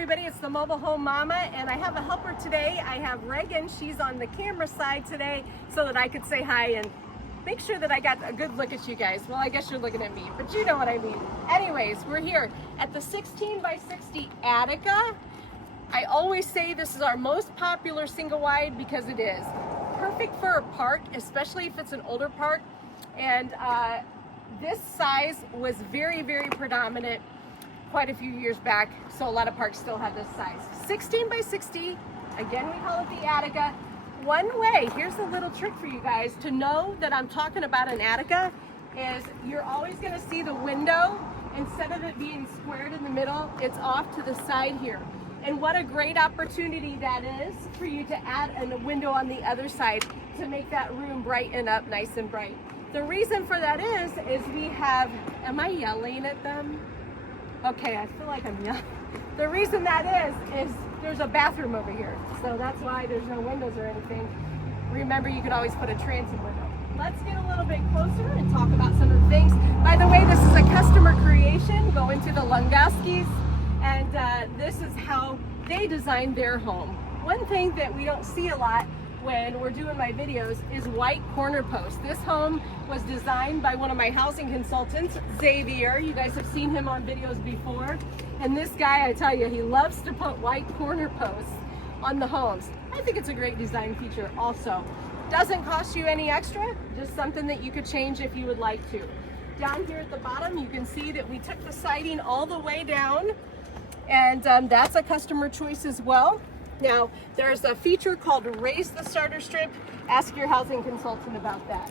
everybody, it's the Mobile Home Mama, and I have a helper today. I have Reagan. She's on the camera side today so that I could say hi and make sure that I got a good look at you guys. Well, I guess you're looking at me, but you know what I mean. Anyways, we're here at the 16 by 60 Attica. I always say this is our most popular single wide because it is perfect for a park, especially if it's an older park. And this size was very, very predominant quite a few years back, so a lot of parks still have this size. 16 by 60, again we call it the Attica. One way, here's a little trick for you guys to know that I'm talking about an Attica, is you're always going to see the window, instead of it being squared in the middle, it's off to the side here. And what a great opportunity that is for you to add a window on the other side to make that room brighten up nice and bright. The reason for that is we have, am I yelling at them? Okay, I feel like I'm yelling. The reason that is there's a bathroom over here. So that's why there's no windows or anything. Remember, you could always put a transom window. Let's get a little bit closer and talk about some of the things. By the way, this is a customer creation going to the Langowskis, and this is how they designed their home. One thing that we don't see a lot when we're doing my videos is white corner posts. This home was designed by one of my housing consultants, Xavier. You guys have seen him on videos before. And this guy, I tell you, he loves to put white corner posts on the homes. I think it's a great design feature also. Doesn't cost you any extra, just something that you could change if you would like to. Down here at the bottom, you can see that we took the siding all the way down, and that's a customer choice as well. Now, there's a feature called Raise the Starter Strip. Ask your housing consultant about that.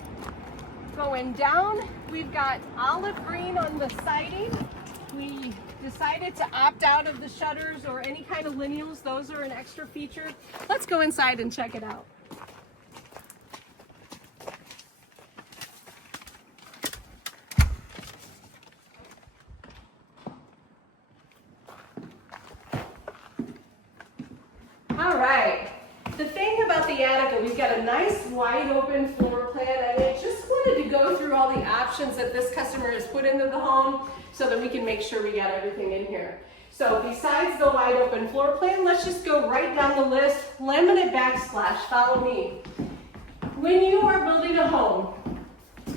Going down, we've got olive green on the siding. We decided to opt out of the shutters or any kind of lineals. Those are an extra feature. Let's go inside and check it out. All right, the thing about the Attica, we've got a nice wide open floor plan, and I just wanted to go through all the options that this customer has put into the home so that we can make sure we got everything in here. So besides the wide open floor plan, let's just go right down the list. Laminate backsplash, follow me. When you are building a home,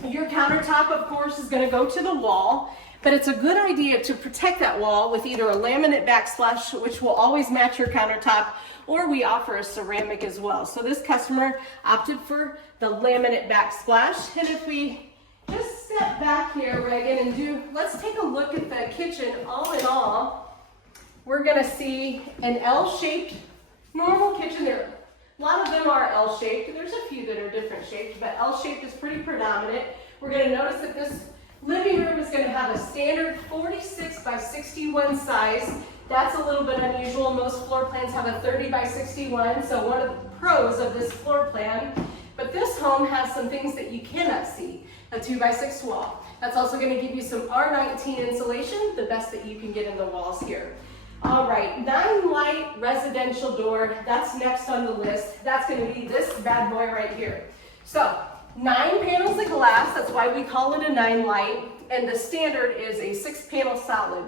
your countertop, of course, is going to go to the wall. But it's a good idea to protect that wall with either a laminate backsplash, which will always match your countertop, or we offer a ceramic as well. So this customer opted for the laminate backsplash. And if we just step back here, Reagan, and let's take a look at the kitchen. All in all, we're gonna see an L-shaped normal kitchen. A lot of them are L-shaped. There's a few that are different shapes, but L-shaped is pretty predominant. We're gonna notice that this living room is going to have a standard 46 by 61 size. That's a little bit unusual. Most floor plans have a 30 by 61, so one of the pros of this floor plan. But this home has some things that you cannot see. A 2 by 6 wall. That's also going to give you some R19 insulation, the best that you can get in the walls here. All right, 9-light residential door. That's next on the list. That's going to be this bad boy right here. So 9 panels of glass, that's why we call it a 9-light, and the standard is a 6-panel solid.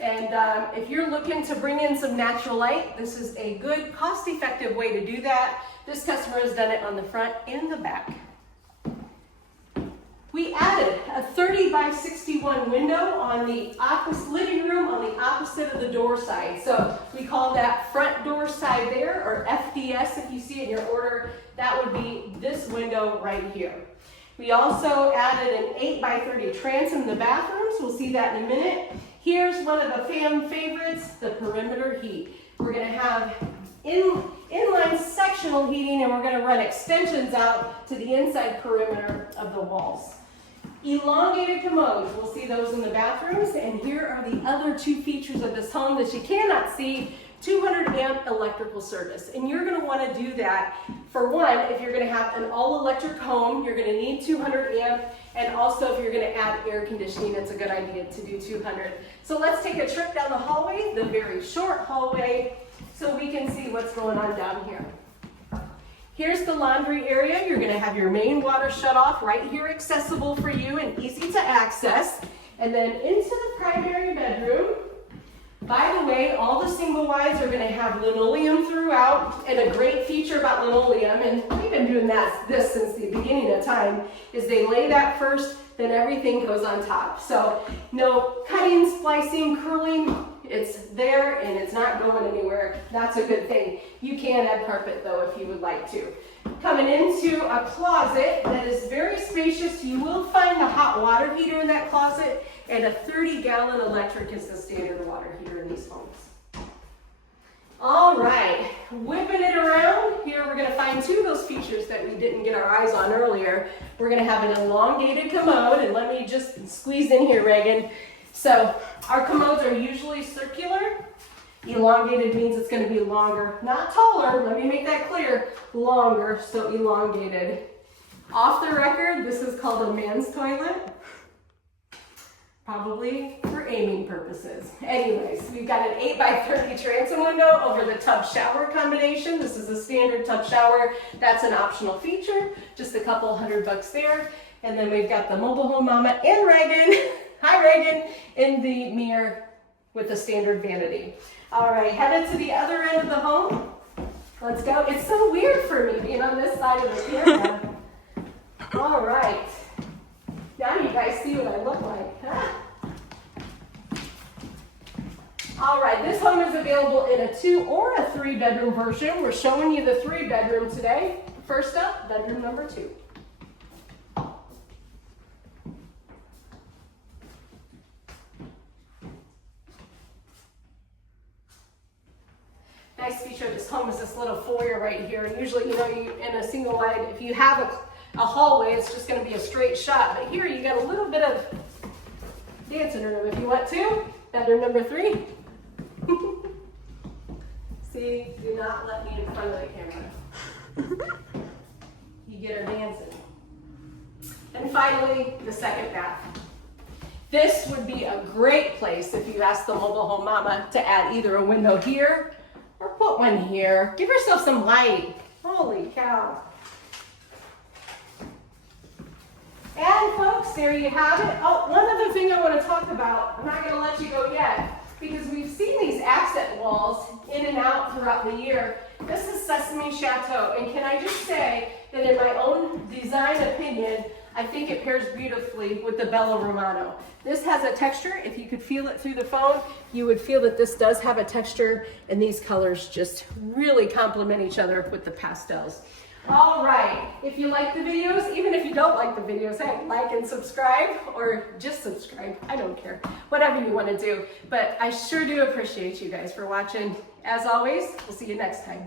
And if you're looking to bring in some natural light, this is a good, cost-effective way to do that. This customer has done it on the front and the back. We added a 30 by 61 window on the living room on the opposite of the door side. So we call that front door side there, or FDS if you see it in your order. That would be this window right here. We also added an 8 by 30 transom in the bathrooms. We'll see that in a minute. Here's one of the fan favorites, the perimeter heat. We're going to have inline sectional heating, and we're going to run extensions out to the inside perimeter of the walls. Elongated commodes, we'll see those in the bathrooms, and here are the other 2 features of this home that you cannot see. 200 amp electrical service, and you're going to want to do that. For one, if you're going to have an all-electric home, you're going to need 200 amp, and also if you're going to add air conditioning, it's a good idea to do 200. So let's take a trip down the hallway, the very short hallway, so we can see what's going on down here. Here's the laundry area. You're going to have your main water shut off right here, accessible for you and easy to access. And then into the primary bedroom, By the way, all the Singlewides are going to have linoleum throughout, and a great feature about linoleum, and we've been doing this since the beginning of time, is they lay that first, then everything goes on top. So no cutting, splicing, curling, it's there and it's not going anywhere. That's a good thing. You can add carpet though if you would like to. Coming into a closet that is very spacious, you will find the hot water heater in that closet, and a 30-gallon electric is the standard water heater in these homes. All right, whipping it around, here we're gonna find two of those features that we didn't get our eyes on earlier. We're gonna have an elongated commode, and let me just squeeze in here, Reagan. So our commodes are usually circular. Elongated means it's gonna be longer, not taller, let me make that clear, longer, so elongated. Off the record, this is called a man's toilet. Probably for aiming purposes. Anyways, we've got an 8x30 transom window over the tub shower combination. This is a standard tub shower. That's an optional feature, just a couple $100 there. And then we've got the mobile home mama and Reagan, hi Reagan, in the mirror with the standard vanity. All right, headed to the other end of the home. Let's go. It's so weird for me being on this side of the camera. All right. Now you guys see what I look like, huh? All right, this home is available in a 2 or a 3-bedroom version. We're showing you the 3-bedroom today. First up, bedroom number 2. Nice feature of this home is this little foyer right here. And usually, you know, in a single wide, if you have a hallway, it's just going to be a straight shot. But here you got a little bit of dancing room if you want to. Bedroom number 3. See, do not let me in front of the camera. You get her dancing. And finally, the second bath. This would be a great place if you ask the mobile home mama to add either a window here or put one here. Give yourself some light. Holy cow. And folks, there you have it. Oh, one other thing I want to talk about. I'm not going to let you go yet because we've seen these accent walls in and out throughout the year. This is Sesame Chateau, and can I just say that in my own design opinion, I think it pairs beautifully with the Bello Romano. This has a texture. If you could feel it through the phone, you would feel that this does have a texture, and these colors just really complement each other with the pastels. All right, if you like the videos, even if you don't like the videos, hey, like and subscribe, or just subscribe, I don't care, whatever you want to do. But I sure do appreciate you guys for watching. As always, we'll see you next time.